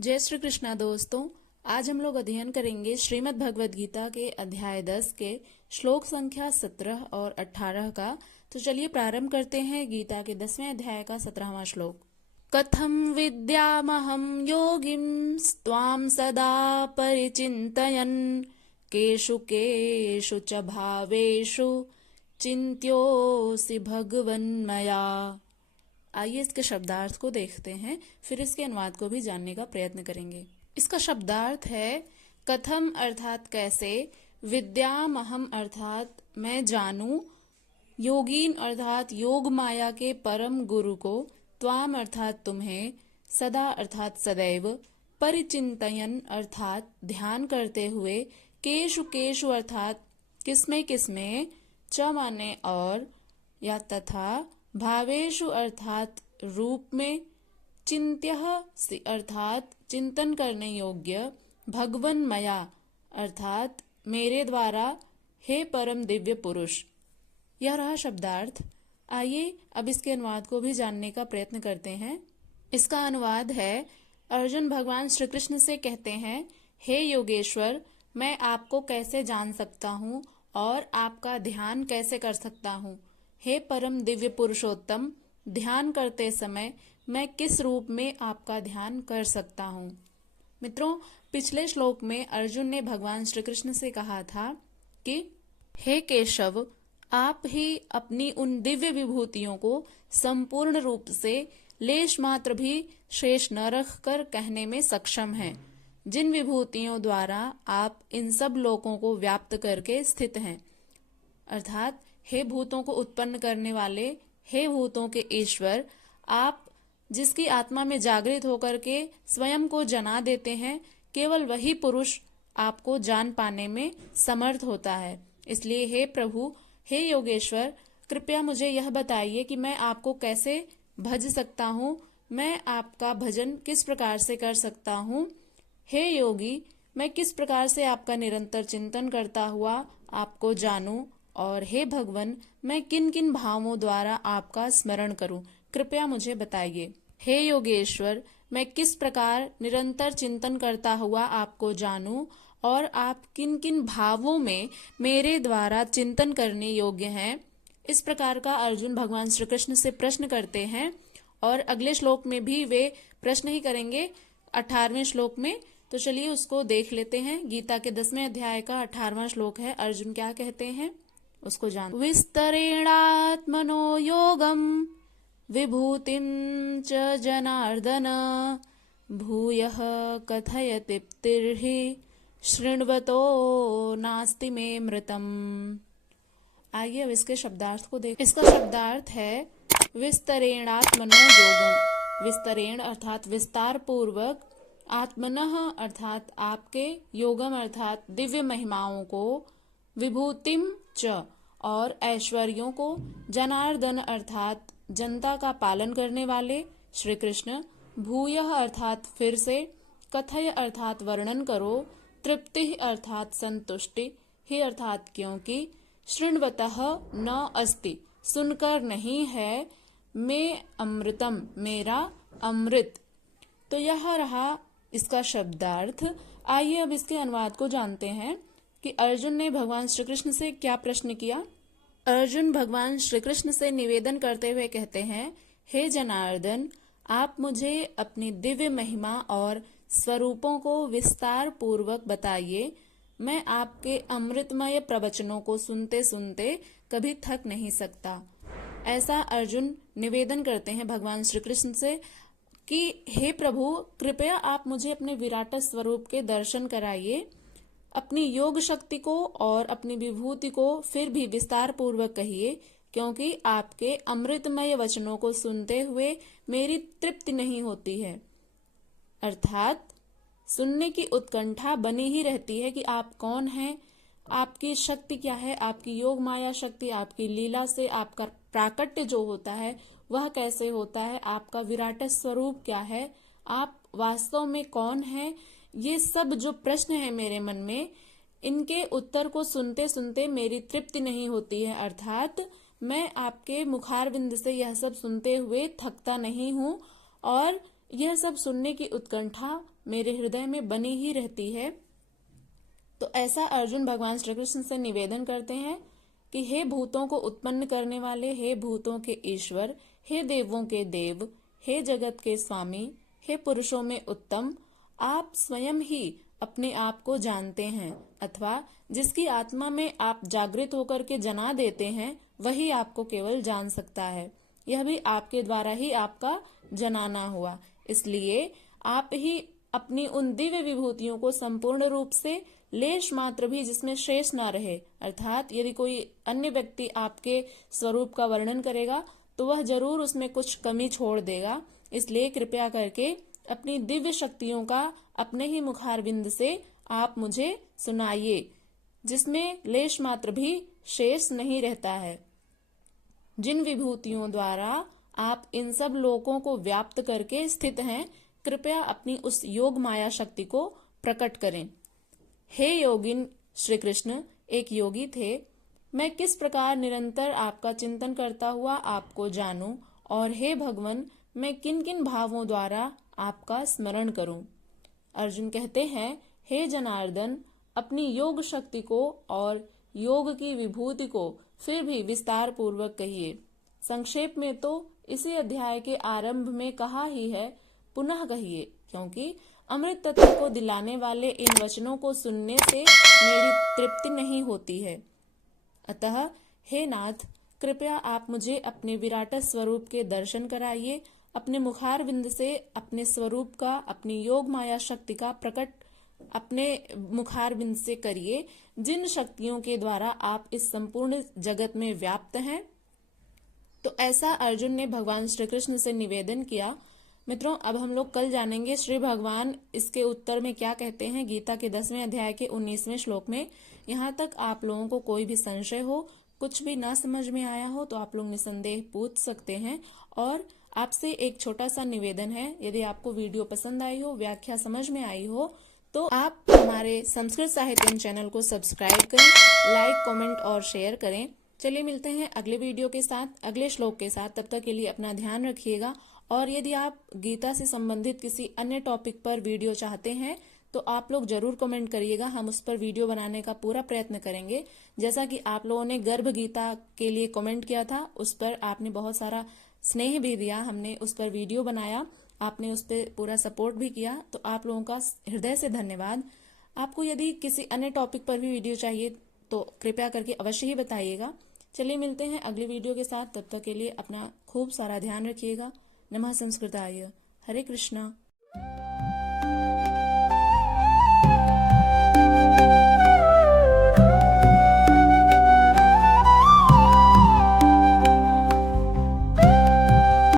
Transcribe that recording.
जय श्री कृष्णा दोस्तों। आज हम लोग अध्ययन करेंगे श्रीमद् भगवद गीता के अध्याय 10 के श्लोक संख्या 17 और 18 का। तो चलिए प्रारंभ करते हैं गीता के 10वें अध्याय का 17वां श्लोक। कथम विद्यामहं योगिं त्वां सदा परिचिन्तयन् केषु केषु च भावेषु चिन्त्योऽसि भगवन्मया। आइए इसके शब्दार्थ को देखते हैं, फिर इसके अनुवाद को भी जानने का प्रयत्न करेंगे। इसका शब्दार्थ है कथम अर्थात कैसे, विद्यामहम अर्थात मैं जानूं, योगीन अर्थात योग माया के परम गुरु को, त्वाम अर्थात तुम्हें, सदा अर्थात सदैव, परिचिंतयन अर्थात ध्यान करते हुए, केशु केशु अर्थात किसमें किसमें, च माने और या तथा, भावेशु अर्थात रूप में, चिंत्यः अर्थात चिंतन करने योग्य, भगवन मया अर्थात मेरे द्वारा, हे परम दिव्य पुरुष। यह रहा शब्दार्थ। आइए अब इसके अनुवाद को भी जानने का प्रयत्न करते हैं। इसका अनुवाद है, अर्जुन भगवान श्री कृष्ण से कहते हैं, हे योगेश्वर, मैं आपको कैसे जान सकता हूँ और आपका ध्यान कैसे कर सकता हूँ। हे परम दिव्य पुरुषोत्तम, ध्यान करते समय मैं किस रूप में आपका ध्यान कर सकता हूँ। मित्रों, पिछले श्लोक में अर्जुन ने भगवान श्री कृष्ण से कहा था कि हे केशव, आप ही अपनी उन दिव्य विभूतियों को संपूर्ण रूप से लेश मात्र भी शेष न रख कर कहने में सक्षम हैं, जिन विभूतियों द्वारा आप इन सब लोकों को व्याप्त करके स्थित हैं। अर्थात हे भूतों को उत्पन्न करने वाले, हे भूतों के ईश्वर, आप जिसकी आत्मा में जागृत होकर के स्वयं को जना देते हैं, केवल वही पुरुष आपको जान पाने में समर्थ होता है। इसलिए हे प्रभु, हे योगेश्वर, कृपया मुझे यह बताइए कि मैं आपको कैसे भज सकता हूँ, मैं आपका भजन किस प्रकार से कर सकता हूँ। हे योगी, मैं किस प्रकार से आपका निरंतर चिंतन करता हुआ आपको जानूं, और हे भगवन, मैं किन किन भावों द्वारा आपका स्मरण करूं, कृपया मुझे बताइए। हे योगेश्वर, मैं किस प्रकार निरंतर चिंतन करता हुआ आपको जानूं और आप किन किन भावों में मेरे द्वारा चिंतन करने योग्य हैं। इस प्रकार का अर्जुन भगवान श्री कृष्ण से प्रश्न करते हैं और अगले श्लोक में भी वे प्रश्न ही करेंगे 18वें श्लोक में। तो चलिए उसको देख लेते हैं। गीता के 10वें अध्याय का 18वां श्लोक है। अर्जुन क्या कहते हैं उसको जान। विस्तरेणात्मनो योगम विभूतिम च जनार्दन भूयः कथय तृप्तिर्हि शृण्वतो नास्ति मे मृतम। आइए अब इसके शब्दार्थ को देख। इसका शब्दार्थ है विस्तरेणात्मनो योगम। विस्तरेण अर्थात विस्तार पूर्वक, आत्मनः अर्थात आपके, योगम अर्थात दिव्य महिमाओं को, विभूतिम च और ऐश्वर्यों को, जनार्दन अर्थात जनता का पालन करने वाले श्री कृष्ण, भूयः अर्थात फिर से, कथय अर्थात वर्णन करो, तृप्ति अर्थात संतुष्टि, ही अर्थात क्योंकि, शृण्वतः न अस्ति सुनकर नहीं है, मैं अमृतम मेरा अमृत। तो यह रहा इसका शब्दार्थ। आइए अब इसके अनुवाद को जानते हैं कि अर्जुन ने भगवान श्री कृष्ण से क्या प्रश्न किया। अर्जुन भगवान श्री कृष्ण से निवेदन करते हुए कहते हैं, हे जनार्दन, आप मुझे अपनी दिव्य महिमा और स्वरूपों को विस्तार पूर्वक बताइए। मैं आपके अमृतमय प्रवचनों को सुनते सुनते कभी थक नहीं सकता। ऐसा अर्जुन निवेदन करते हैं भगवान श्री कृष्ण से कि हे प्रभु, कृपया आप मुझे अपने विराट स्वरूप के दर्शन कराइए, अपनी योग शक्ति को और अपनी विभूति को फिर भी विस्तार पूर्वक कहिए, क्योंकि आपके अमृतमय वचनों को सुनते हुए मेरी तृप्ति नहीं होती है। अर्थात सुनने की उत्कंठा बनी ही रहती है कि आप कौन हैं, आपकी शक्ति क्या है, आपकी योग माया शक्ति, आपकी लीला से आपका प्राकट्य जो होता है वह कैसे होता है, आपका विराट स्वरूप क्या है, आप वास्तव में कौन है। ये सब जो प्रश्न है मेरे मन में, इनके उत्तर को सुनते सुनते मेरी तृप्ति नहीं होती है। अर्थात मैं आपके मुखारविंद से यह सब सुनते हुए थकता नहीं हूँ और यह सब सुनने की उत्कंठा मेरे हृदय में बनी ही रहती है। तो ऐसा अर्जुन भगवान श्री कृष्ण से निवेदन करते हैं कि हे भूतों को उत्पन्न करने वाले, हे भूतों के ईश्वर, हे देवों के देव, हे जगत के स्वामी, हे पुरुषों में उत्तम, आप स्वयं ही अपने आप को जानते हैं, अथवा जिसकी आत्मा में आप जागृत होकर के जना देते हैं वही आपको केवल जान सकता है। यह भी आपके द्वारा ही आपका जनाना हुआ, इसलिए आप ही अपनी उन दिव्य विभूतियों को संपूर्ण रूप से लेश मात्र भी जिसमें शेष ना रहे, अर्थात यदि कोई अन्य व्यक्ति आपके स्वरूप का वर्णन करेगा तो वह जरूर उसमें कुछ कमी छोड़ देगा। इसलिए कृपया करके अपनी दिव्य शक्तियों का अपने ही मुखारविंद से आप मुझे सुनाइए, जिसमें लेश मात्र भी शेष नहीं रहता है। जिन विभूतियों द्वारा आप इन सब लोकों को व्याप्त करके स्थित हैं, कृपया अपनी उस योग माया शक्ति को प्रकट करें। हे योगिन श्री कृष्ण एक योगी थे, मैं किस प्रकार निरंतर आपका चिंतन करता हुआ आपको जानूं, और हे भगवान मैं किन किन भावों द्वारा आपका स्मरण करूं। अर्जुन कहते हैं, हे जनार्दन अपनी योग शक्ति को और योग की विभूति को फिर भी विस्तार पूर्वक कहिए। संक्षेप में तो इसी अध्याय के आरंभ में कहा ही है, पुनः कहिए, क्योंकि अमृत तत्व को दिलाने वाले इन वचनों को सुनने से मेरी तृप्ति नहीं होती है। अतः हे नाथ कृपया आप मुझे अपने विराट स्वरूप के दर्शन कराइए, अपने मुखारविंद से अपने स्वरूप का, अपनी योग माया शक्ति का प्रकट अपने मुखारविंद से करिए, जिन शक्तियों के द्वारा आप इस संपूर्ण जगत में व्याप्त हैं। तो ऐसा अर्जुन ने भगवान श्री कृष्ण से निवेदन किया। मित्रों, अब हम लोग कल जानेंगे श्री भगवान इसके उत्तर में क्या कहते हैं गीता के 10वें अध्याय के 19वें श्लोक में। यहाँ तक आप लोगों को कोई भी संशय हो, कुछ भी ना समझ में आया हो तो आप लोग निसंदेह पूछ सकते हैं। और आपसे एक छोटा सा निवेदन है, यदि आपको वीडियो पसंद आई हो, व्याख्या समझ में आई हो, तो आप हमारे संस्कृत साहित्यम चैनल को सब्सक्राइब करें, लाइक, कमेंट और शेयर करें। चलिए मिलते हैं अगले वीडियो के साथ, अगले श्लोक के साथ। तब तक के लिए अपना ध्यान रखिएगा। और यदि आप गीता से संबंधित किसी अन्य टॉपिक पर वीडियो चाहते हैं तो आप लोग जरूर कमेंट करिएगा, हम उस पर वीडियो बनाने का पूरा प्रयत्न करेंगे। जैसा कि आप लोगों ने गर्भ गीता के लिए कमेंट किया था, उस पर आपने बहुत सारा स्नेह भी दिया, हमने उस पर वीडियो बनाया, आपने उस पर पूरा सपोर्ट भी किया, तो आप लोगों का हृदय से धन्यवाद। आपको यदि किसी अन्य टॉपिक पर भी वीडियो चाहिए तो कृपया करके अवश्य ही बताइएगा। चलिए मिलते हैं अगली वीडियो के साथ, तब तक के लिए अपना खूब सारा ध्यान रखिएगा। नमः संस्कृताय। हरे कृष्णा।